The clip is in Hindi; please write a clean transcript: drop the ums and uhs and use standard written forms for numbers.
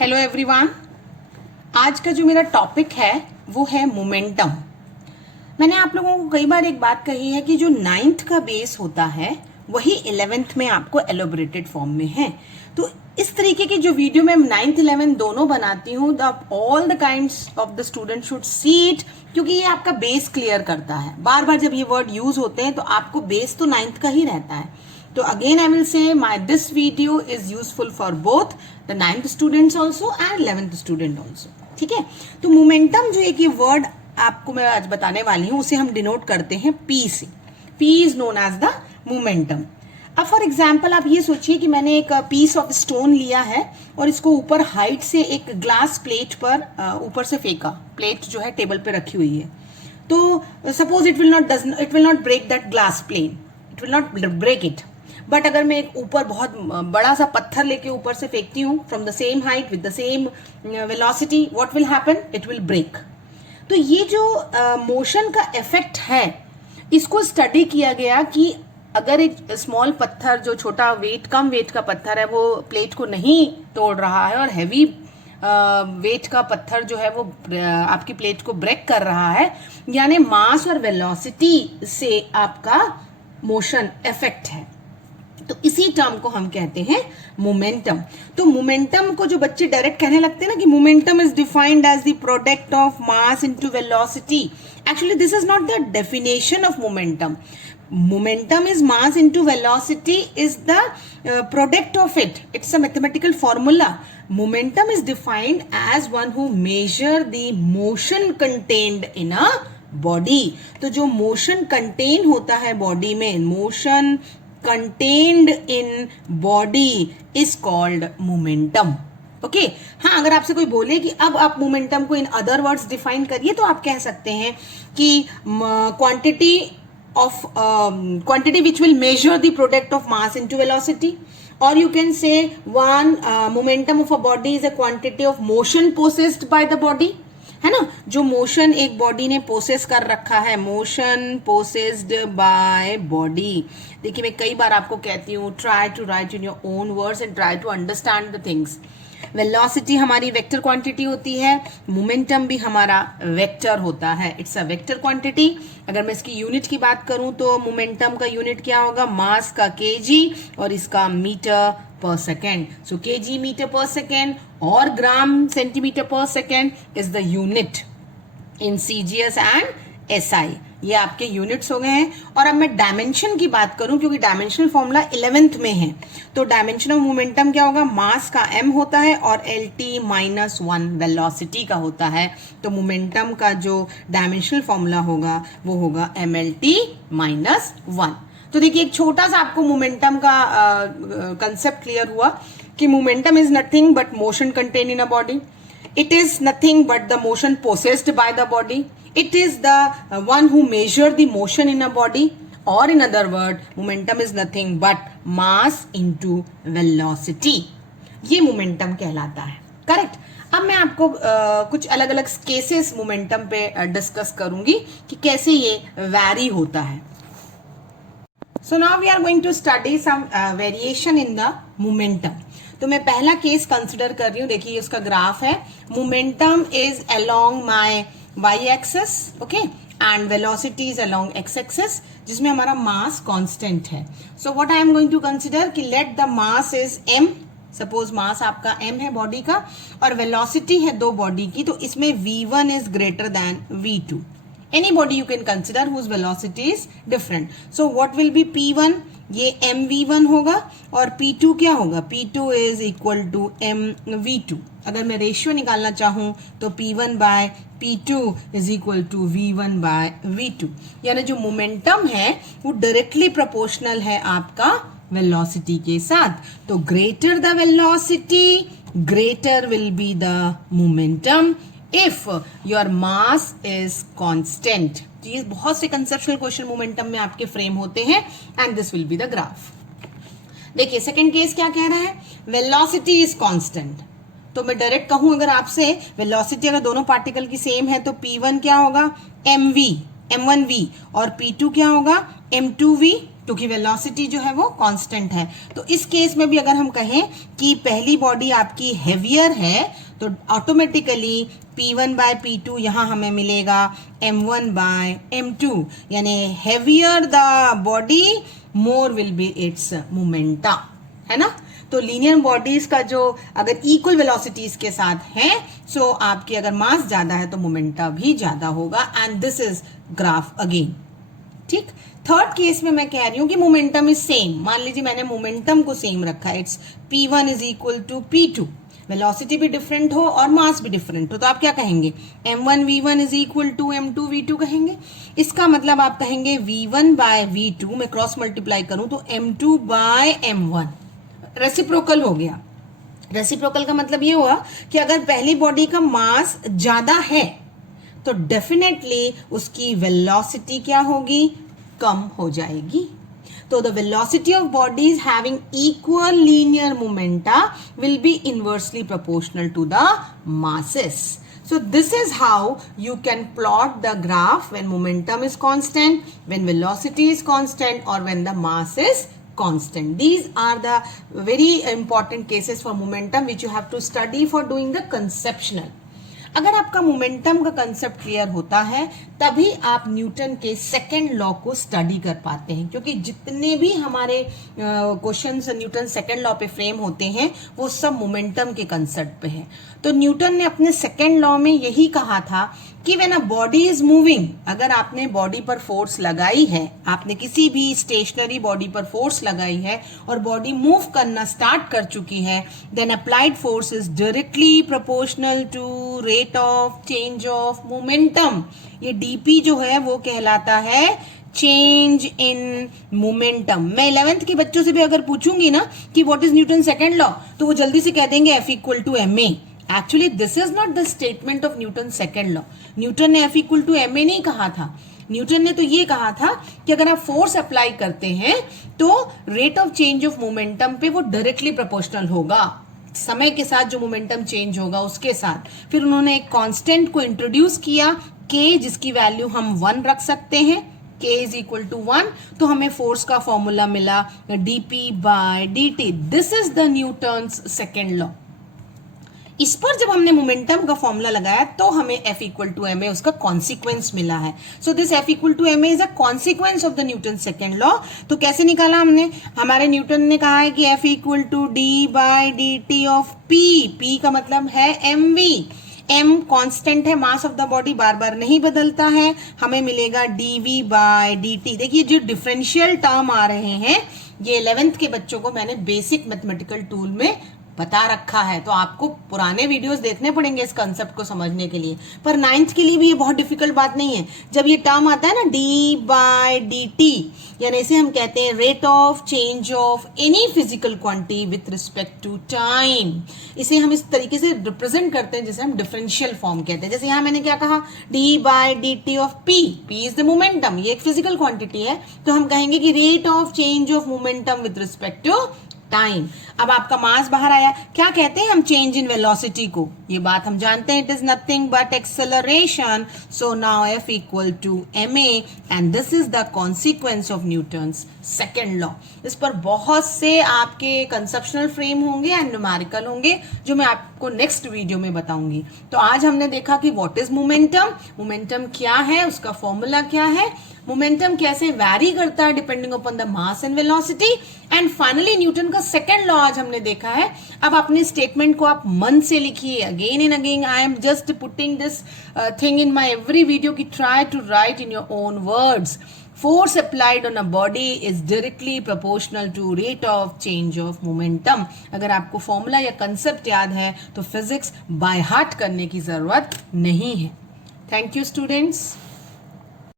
Hello everyone. आज का जो मेरा टॉपिक है वो है मोमेंटम। मैंने आप लोगों को कई बार एक बात कही है कि जो 9th का बेस होता है वही 11th में आपको एलोबरेटेड फॉर्म में है। तो इस तरीके की जो वीडियो मैं 9th 11th दोनों बनाती हूँ, all the kinds of the student should see it, क्योंकि ये आपका बेस क्लियर करता है। बार बार जब ये वर्ड यूज होते हैं तो आपको बेस तो 9th का ही रहता है। तो again I will say this video is useful for both the 9th students also and 11th student also. ठीक है, तो मोमेंटम जो एक ये वर्ड आपको मैं आज बताने वाली हूं उसे हम डिनोट करते हैं पी से। P is known as the momentum. अब फॉर एग्जाम्पल आप ये सोचिए कि मैंने एक पीस ऑफ स्टोन लिया है और इसको ऊपर हाइट से एक ग्लास प्लेट पर ऊपर से फेंका। प्लेट जो है टेबल पे रखी हुई है, तो suppose it will not break that glass plane, it will not break it. But अगर मैं एक ऊपर बहुत बड़ा सा पत्थर लेके ऊपर से फेंकती हूँ from the same height with the same velocity, what will happen? It will break. तो ये जो मोशन का इफेक्ट है इसको स्टडी किया गया कि अगर एक स्मॉल पत्थर जो छोटा वेट कम वेट का पत्थर है वो प्लेट को नहीं तोड़ रहा है और हैवी वेट का पत्थर जो है वो आपकी प्लेट को ब्रेक कर रहा है, यानी मास और वेलोसिटी से आपका मोशन इफेक्ट है। तो इसी टर्म को हम कहते हैं मोमेंटम। तो मोमेंटम को जो बच्चे डायरेक्ट कहने लगते हैं ना कि momentum is defined as the product of mass into velocity, actually this is not the definition of momentum. Momentum is mass into velocity is the product of it. It's a mathematical formula. Momentum is defined as one who measure the motion contained in a body. तो जो motion contain होता है body में, motion contained in body is called momentum. Okay हाँ, अगर आपसे कोई बोले कि अब आप मोमेंटम को इन अदर वर्ड्स डिफाइन करिए तो आप कह सकते हैं कि quantity which will measure the product of mass into velocity, or you can say momentum of a body is a quantity of motion possessed by the body, है ना। जो मोशन एक बॉडी ने पोसेस कर रखा है, मोशन पोसेस्ड बाय बॉडी। देखिए मैं कई बार आपको कहती हूँ try to write in your own words and try to understand the things. Velocity हमारी वेक्टर क्वांटिटी होती है, मोमेंटम भी हमारा वेक्टर होता है, इट्स अ वेक्टर क्वांटिटी। अगर मैं इसकी यूनिट की बात करूं तो मोमेंटम का यूनिट क्या होगा? मास का केजी और इसका मीटर पर सेकेंड। सो केजी मीटर पर सेकेंड और ग्राम सेंटीमीटर पर second is the unit in CGS and SI. ये आपके यूनिट्स हो गए हैं। और अब मैं डायमेंशन की बात करूं, क्योंकि डायमेंशनल फॉर्मूला 11th में है, तो डायमेंशन ऑफ मोमेंटम क्या होगा? मास का m होता है और LT-1 वेलोसिटी का होता है। तो मोमेंटम का जो डायमेंशनल फॉर्मूला होगा वो होगा MLT-1। तो देखिए एक छोटा सा आपको मोमेंटम का कंसेप्ट क्लियर हुआ कि momentum is nothing but motion contain in a body, it is nothing but the motion possessed by the body, it is the one who measure the motion in a body, or in other word momentum is nothing but mass into velocity। ये मोमेंटम कहलाता है, करेक्ट। अब मैं आपको कुछ अलग अलग केसेस मोमेंटम पे डिस्कस करूंगी कि कैसे ये वैरी होता है। So now we are going to study some variation in the momentum. तो मैं पहला केस कंसिडर कर रही हूँ, देखिए उसका ग्राफ है। Momentum is along my Y axis, okay, and velocity is along X axis, जिसमें हमारा मास कांस्टेंट है। So what I am going to consider कि let the mass is m, suppose mass आपका m है बॉडी का और वेलोसिटी है दो बॉडी की, तो इसमें v1 is greater than v2। Any body you can consider whose velocity is different. So what will be P1? ये mv1 होगा और P2 क्या होगा? P2 is equal to mv2। अगर मैं रेशियो निकालना चाहूँ तो P1 by P2 is equal to V1 by V2, यानी जो मोमेंटम है वो डायरेक्टली प्रोपोर्शनल है आपका वेलोसिटी के साथ। तो greater the velocity greater will be the momentum if your mass is constant। ये बहुत से कंसेप्चुअल क्वेश्चन मोमेंटम में आपके फ्रेम होते हैं and this will be the graph. देखिए सेकंड केस क्या कह रहा है? Velocity is constant. तो मैं डायरेक्ट कहूं अगर आपसे वेलोसिटी अगर दोनों पार्टिकल की सेम है तो P1 क्या होगा? m1v और P2 क्या होगा? m2v। क्योंकि वेलोसिटी जो है वो कांस्टेंट है। तो इस केस में भी अगर हम कहें कि पहली बॉडी आपकी हेवियर है तो ऑटोमेटिकली P1 बाय P2 यहां हमें मिलेगा M1 बाय M2, यानी heavier the body more will be it's momenta, है ना। तो लीनियर बॉडीज का जो अगर इक्वल वेलोसिटीज के साथ है सो आपकी अगर मास ज्यादा है तो मोमेंटा भी ज्यादा होगा, and this is graph again. ठीक, थर्ड केस में मैं कह रही हूं कि मोमेंटम इज सेम। मान लीजिए मैंने मोमेंटम को सेम रखा है, it's P1 is equal to P2, velocity भी डिफरेंट हो और मास भी डिफरेंट हो, तो आप क्या कहेंगे, M1 V1 is equal to M2 V2 कहेंगे। इसका मतलब आप कहेंगे V1 बाय V2 में क्रॉस मल्टीप्लाई करूं तो M2 बाय M1, रेसिप्रोकल हो गया। रेसिप्रोकल का मतलब ये हुआ कि अगर पहली बॉडी का मास ज्यादा है तो डेफिनेटली उसकी वेलोसिटी क्या होगी, कम हो जाएगी। तो the velocity of bodies having equal linear momenta will be inversely proportional to the masses. So this is how you can plot the graph when momentum is constant, when velocity is constant, or when the mass is constant. These are the very important cases for momentum which you have to study for doing the conceptual. अगर आपका मोमेंटम का कंसेप्ट क्लियर होता है तभी आप न्यूटन के सेकेंड लॉ को स्टडी कर पाते हैं, क्योंकि जितने भी हमारे क्वेश्चंस न्यूटन सेकेंड लॉ पे फ्रेम होते हैं वो सब मोमेंटम के कंसेप्ट पे है। तो न्यूटन ने अपने सेकेंड लॉ में यही कहा था कि when a body is moving, अगर आपने बॉडी पर फोर्स लगाई है, आपने किसी भी स्टेशनरी बॉडी पर फोर्स लगाई है और बॉडी मूव करना स्टार्ट कर चुकी है, then applied force is directly proportional to rate of change of momentum. ये डीपी जो है वो कहलाता है चेंज इन मोमेंटम। मैं 11th के बच्चों से भी अगर पूछूंगी ना कि what is Newton second law, तो वो जल्दी से कह देंगे F equal to ma। Actually this is not the statement of Newton second law. Newton ने F इक्वल टू ma नहीं कहा था, न्यूटन ने तो ये कहा था कि अगर आप फोर्स अप्लाई करते हैं तो rate of change of momentum पे वो डायरेक्टली प्रोपोर्शनल होगा, समय के साथ जो मोमेंटम चेंज होगा उसके साथ। फिर उन्होंने एक कांस्टेंट को इंट्रोड्यूस किया k, जिसकी वैल्यू हम 1 रख सकते हैं, k इज इक्वल टू 1, तो हमें फोर्स का फॉर्मूला मिला dp by dt। This is the Newton's second law. इस पर जब हमने मोमेंटम का फॉर्मूला लगाया तो हमें F इक्वल टू ma उसका कॉन्सिक्वेंस मिला है। So this F equal to ma is a consequence of the Newton second law. तो कैसे निकाला हमने, हमारे न्यूटन ने कहा है कि F equal to d by dt of p, p का मतलब है mv, m कांस्टेंट है, मास ऑफ द बॉडी बार बार नहीं बदलता है, हमें मिलेगा dv बाय dt। देखिए जो डिफरेंशियल टर्म आ रहे हैं ये 11th के बच्चों को मैंने बेसिक मैथमेटिकल टूल में बता रखा है, तो आपको पुराने वीडियोस देखने पड़ेंगे इस कंसेप्ट को समझने के लिए। पर 9th के लिए भी ये बहुत डिफिकल्ट बात नहीं है। जब ये टर्म आता है ना d बाय dt, यानी इसे हम कहते हैं rate of change of any physical quantity with respect to time. इसे हम इस तरीके से रिप्रेजेंट करते हैं जैसे हम डिफरेंशियल फॉर्म कहते हैं। जैसे यहाँ मैंने क्या कहा, d by dt of p, p is the momentum, ये एक फिजिकल क्वांटिटी है, तो हम कहेंगे कि rate of change of momentum with respect to time. अब आपका मास बाहर आया, क्या कहते हैं हम चेंज इन वेलोसिटी को, ये बात हम जानते हैं, it is nothing but acceleration. So now F equal to ma and this is the consequence of Newton's second law. इस पर बहुत से आपके कंसेप्शनल फ्रेम होंगे एंड न्यूमेरिकल होंगे जो मैं आपको नेक्स्ट वीडियो में बताऊंगी। तो आज हमने देखा कि व्हाट इज मोमेंटम, मोमेंटम क्या है, उसका फॉर्मूला क्या है, मोमेंटम कैसे वैरी करता है depending upon the mass and velocity, and finally Newton का सेकेंड लॉ आज हमने देखा है। अब अपने स्टेटमेंट को आप मन से लिखिए, again and again I am just putting this thing in my every video की try to write in your own words. Force applied on a body is directly proportional to rate of change of momentum। अगर आपको फॉर्मूला या कंसेप्ट याद है तो फिजिक्स बाय हार्ट करने की जरूरत नहीं है। Thank you students.